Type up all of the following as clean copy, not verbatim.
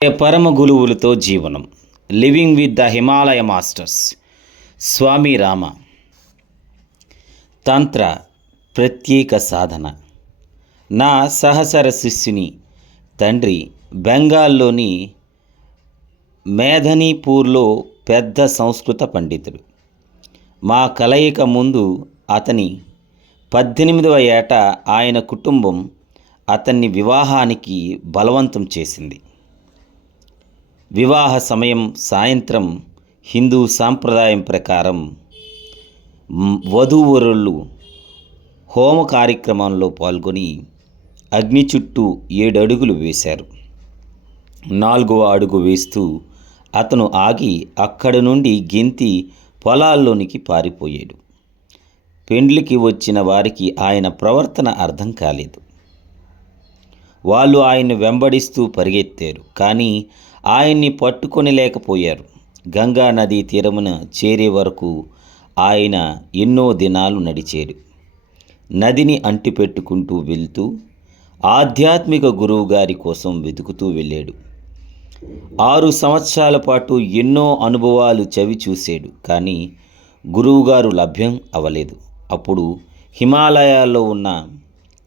పరమ గురువులతో జీవనం. Living with the Himalaya masters. Swami Rama. తంత్ర ప్రత్యేక సాధన. నా సహచర శిష్యుని తండ్రి బెంగాల్లోని మేధనీపూర్లో పెద్ద సంస్కృత పండితుడు. మా కలయిక ముందు అతని 18వ ఏట ఆయన కుటుంబం అతన్ని వివాహానికి బలవంతం చేసింది. వివాహ సమయం సాయంత్రం. హిందూ సాంప్రదాయం ప్రకారం వధూవరులు హోమ కార్యక్రమంలో పాల్గొని అగ్ని చుట్టూ 7 అడుగులు వేశారు. 4వ అడుగు వేస్తూ అతను ఆగి అక్కడి నుండి గెంతి పొలాల్లోనికి పారిపోయాడు. పెండ్లికి వచ్చిన వారికి ఆయన ప్రవర్తన అర్థం కాలేదు. వాళ్ళు ఆయన్ని వెంబడిస్తూ పరిగెత్తారు, కానీ ఆయన్ని పట్టుకొని లేకపోయారు. గంగా నదీ తీరమున చేరే వరకు ఆయన ఎన్నో దినాలు నడిచాడు. నదిని అంటిపెట్టుకుంటూ వెళ్తూ ఆధ్యాత్మిక గురువు గారి కోసం వెతుకుతూ వెళ్ళాడు. 6 సంవత్సరాల పాటు ఎన్నో అనుభవాలు చవి చూశాడు, కానీ గురువుగారు లభ్యం అవ్వలేదు. అప్పుడు హిమాలయాల్లో ఉన్న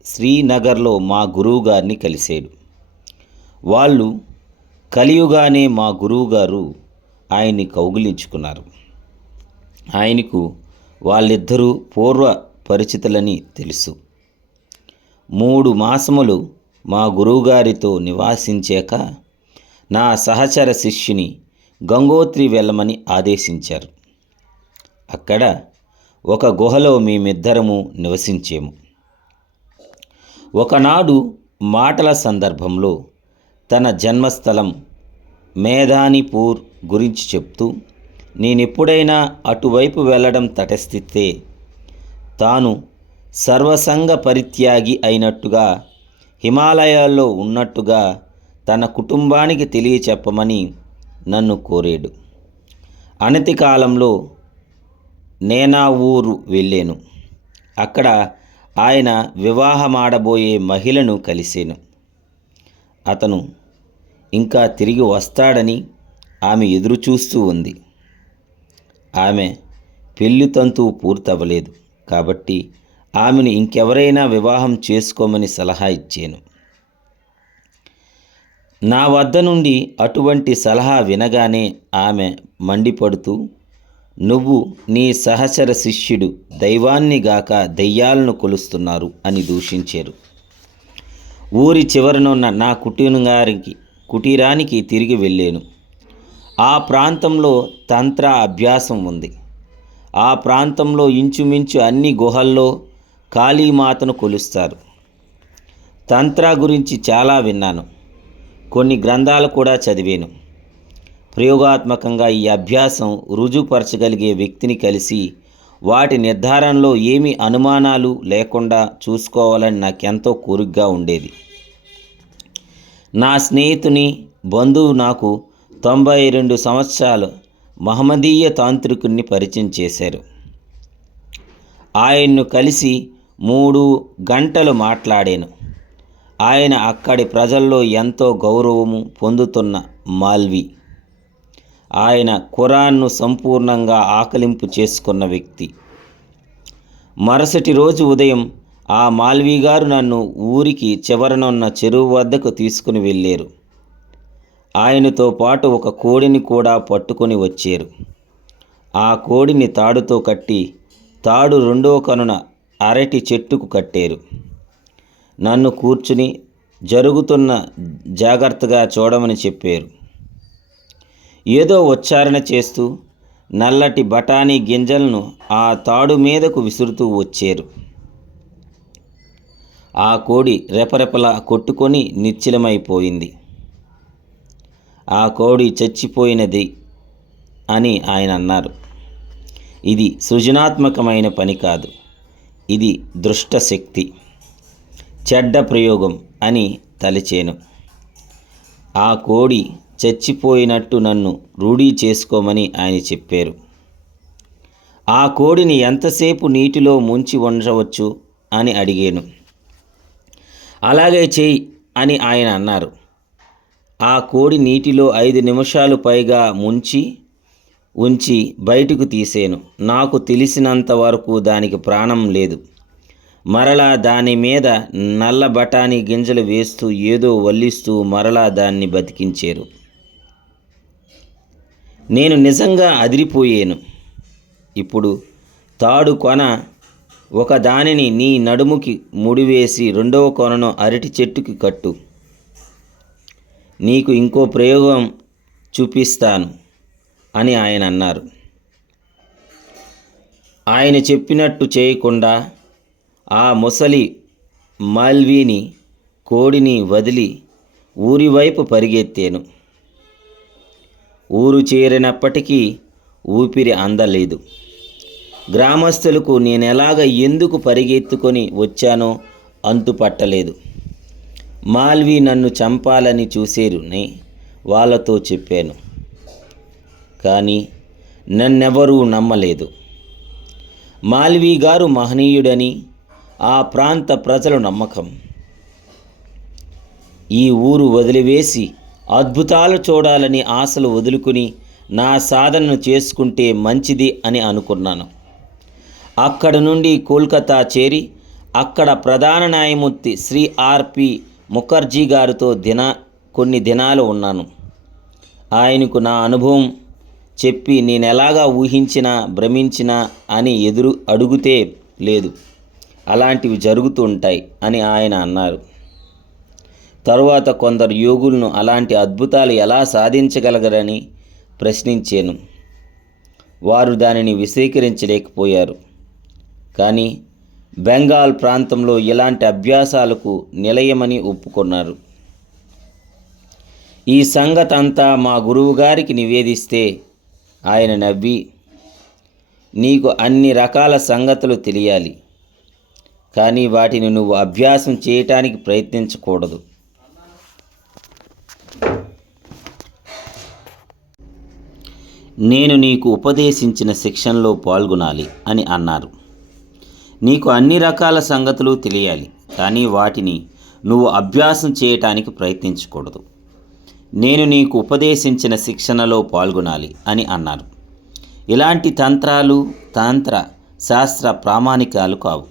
శ్రీనగర్లో మా గురువుగారిని కలిశాడు. వాళ్ళు కలియుగానే మా గురువుగారు ఆయన్ని కౌగిలించుకున్నారు. ఆయనకు వాళ్ళిద్దరూ పూర్వ పరిచితులని తెలుసు. 3 మాసములు మా గురువుగారితో నివాసించాక నా సహచర శిష్యుని గంగోత్రి వెళ్ళమని ఆదేశించారు. అక్కడ ఒక గుహలో మేమిద్దరము నివసించాము. ఒకనాడు మాటల సందర్భంలో తన జన్మస్థలం మేధానీపూర్ గురించి చెప్తూ, నేనెప్పుడైనా అటువైపు వెళ్ళడం తటస్థితే తాను సర్వసంగ పరిత్యాగి అయినట్టుగా హిమాలయాల్లో ఉన్నట్టుగా తన కుటుంబానికి తెలియచెప్పమని నన్ను కోరాడు. అనతి కాలంలో నేనా ఊరు వెళ్ళాను. అక్కడ ఆయన వివాహమాడబోయే మహిళను కలిశాను. అతను ఇంకా తిరిగి వస్తాడని ఆమె ఎదురు చూస్తూ ఉంది. ఆమె పెళ్లి తంతు పూర్తవ్వలేదు, కాబట్టి ఆమెను ఇంకెవరైనా వివాహం చేసుకోమని సలహా ఇచ్చాను. నా వద్ద నుండి అటువంటి సలహా వినగానే ఆమె మండిపడుతూ, నువ్వు నీ సహచర శిష్యుడు దైవాన్ని గాక దెయ్యాలను కొలుస్తున్నారు అని దూషించారు. ఊరి చివరనున్న నా కుటీరానికి తిరిగి వెళ్ళాను. ఆ ప్రాంతంలో తంత్ర అభ్యాసం ఉంది. ఆ ప్రాంతంలో ఇంచుమించు అన్ని గుహల్లో కాళీమాతను కొలుస్తారు. తంత్ర గురించి చాలా విన్నాను. కొన్ని గ్రంథాలు కూడా చదివాను. ప్రయోగాత్మకంగా ఈ అభ్యాసం రుజుపరచగలిగే వ్యక్తిని కలిసి వాటి నిర్ధారణలో ఏమీ అనుమానాలు లేకుండా చూసుకోవాలని నాకెంతో కోరికగా ఉండేది. నా స్నేహితుని బంధువు నాకు 92 సంవత్సరాల మహమ్మదీయ తాంత్రికుడిని పరిచయం చేశారు. ఆయన్ను కలిసి 3 గంటలు మాట్లాడాను. ఆయన అక్కడి ప్రజల్లో ఎంతో గౌరవము పొందుతున్న మాల్వి. ఆయన ఖురాన్ను సంపూర్ణంగా ఆకలింపు చేసుకున్న వ్యక్తి. మరుసటి రోజు ఉదయం ఆ మాల్వీ గారు నన్ను ఊరికి చివరనున్న చెరువు వద్దకు తీసుకుని వెళ్ళారు. ఆయనతో పాటు ఒక కోడిని కూడా పట్టుకొని వచ్చారు. ఆ కోడిని తాడుతో కట్టి తాడు 2వ కనున అరటి చెట్టుకు కట్టారు. నన్ను కూర్చుని జరుగుతున్న జాగ్రత్తగా చూడమని చెప్పారు. ఏదో ఉచ్చారణ చేస్తూ నల్లటి బఠానీ గింజలను ఆ తాడు మీదకు విసురుతూ వచ్చారు. ఆ కోడి రెపరెపలా కొట్టుకొని నిశ్చలమైపోయింది. ఆ కోడి చచ్చిపోయినది అని ఆయన అన్నారు. ఇది సృజనాత్మకమైన పని కాదు, ఇది దృష్ట శక్తి, చెడ్డ ప్రయోగం అని తలచాను. ఆ కోడి చచ్చిపోయినట్టు నన్ను రూఢీ చేసుకోమని ఆయన చెప్పారు. ఆ కోడిని ఎంతసేపు నీటిలో ముంచి ఉంచవచ్చు అని అడిగాను. అలాగే చెయ్యి అని ఆయన అన్నారు. ఆ కోడి నీటిలో 5 నిమిషాలు పైగా ఉంచి బయటకు తీసాను. నాకు తెలిసినంత వరకు దానికి ప్రాణం లేదు. మరలా దాని మీద నల్ల బఠానీ గింజలు వేస్తూ ఏదో వల్లిస్తూ మరలా దాన్ని బతికించారు. నేను నిజంగా అదిరిపోయాను. ఇప్పుడు తాడు కొన ఒక దానిని నీ నడుముకి ముడివేసి రెండవ కొనను అరటి చెట్టుకి కట్టు. నీకు ఇంకో ప్రయోగం చూపిస్తాను అని ఆయన అన్నారు. ఆయన చెప్పినట్టు చేయకుండా ఆ ముసలి మాల్వీని కోడిని వదిలి ఊరి వైపు పరిగెత్తాను. ఊరు చేరినప్పటికీ ఊపిరి అందలేదు. గ్రామస్తులకు ఎందుకు పరిగెత్తుకొని వచ్చానో అంతుపట్టలేదు. మాల్వీ నన్ను చంపాలని చూసేరుని వాళ్ళతో చెప్పాను, కానీ నన్నెవరూ నమ్మలేదు. మాల్వీ గారు మహనీయుడని ఆ ప్రాంత ప్రజల నమ్మకం. ఈ ఊరు వదిలివేసి అద్భుతాలు చూడాలని ఆశలు వదులుకుని నా సాధనను చేసుకుంటే మంచిది అని అనుకున్నాను. అక్కడ నుండి కోల్కతా చేరి అక్కడ ప్రధాన న్యాయమూర్తి శ్రీ ఆర్పి ముఖర్జీ గారితో కొన్ని దినాలు ఉన్నాను. ఆయనకు నా అనుభవం చెప్పి నేనెలాగా ఊహించినా భ్రమించినా అని అడుగుతే లేదు, అలాంటివి జరుగుతూ ఉంటాయి అని ఆయన అన్నారు. తరువాత కొందరు యోగులను అలాంటి అద్భుతాలు ఎలా సాధించగలగరని ప్రశ్నించాను. వారు దానిని విశదీకరించలేకపోయారు. కానీ బెంగాల్ ప్రాంతంలో ఇలాంటి అభ్యాసాలకు నిలయమని ఒప్పుకున్నారు. ఈ సంగతి అంతా మా గురువుగారికి నివేదిస్తే ఆయన నవ్వి, నీకు అన్ని రకాల సంగతులు తెలియాలి, కానీ వాటిని నువ్వు అభ్యాసం చేయటానికి ప్రయత్నించకూడదు. నేను నీకు ఉపదేశించిన శిక్షణలో పాల్గొనాలి అని అన్నారు. నీకు అన్ని రకాల సంగతులు తెలియాలి, కానీ వాటిని నువ్వు అభ్యాసం చేయటానికి ప్రయత్నించకూడదు. నేను నీకు ఉపదేశించిన శిక్షణలో పాల్గొనాలి అని అన్నారు. ఇలాంటి తంత్ర శాస్త్ర ప్రామాణికాలు కావు.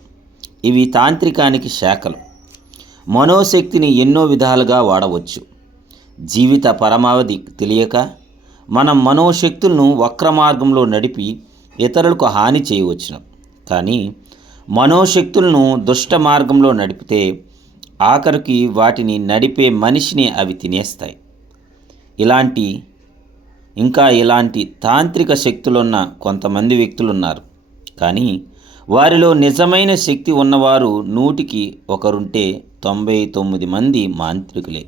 ఇవి తాంత్రికానికి శాఖలు. మనోశక్తిని ఎన్నో విధాలుగా వాడవచ్చు. జీవిత పరమావధి తెలియక మనం మనోశక్తులను వక్ర మార్గంలో నడిపి ఇతరులకు హాని చేయవచ్చును. కానీ మనోశక్తులను దుష్ట మార్గంలో నడిపితే ఆఖరికి వాటిని నడిపే మనిషిని అవి తినేస్తాయి. ఇలాంటి తాంత్రిక శక్తులున్న కొంతమంది వ్యక్తులున్నారు. కానీ వారిలో నిజమైన శక్తి ఉన్నవారు 100కి 1 ఉంటే 99 మంది మాంత్రికులే.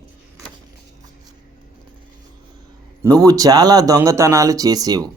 నువ్వు చాలా దొంగతనాలు చేసేవు,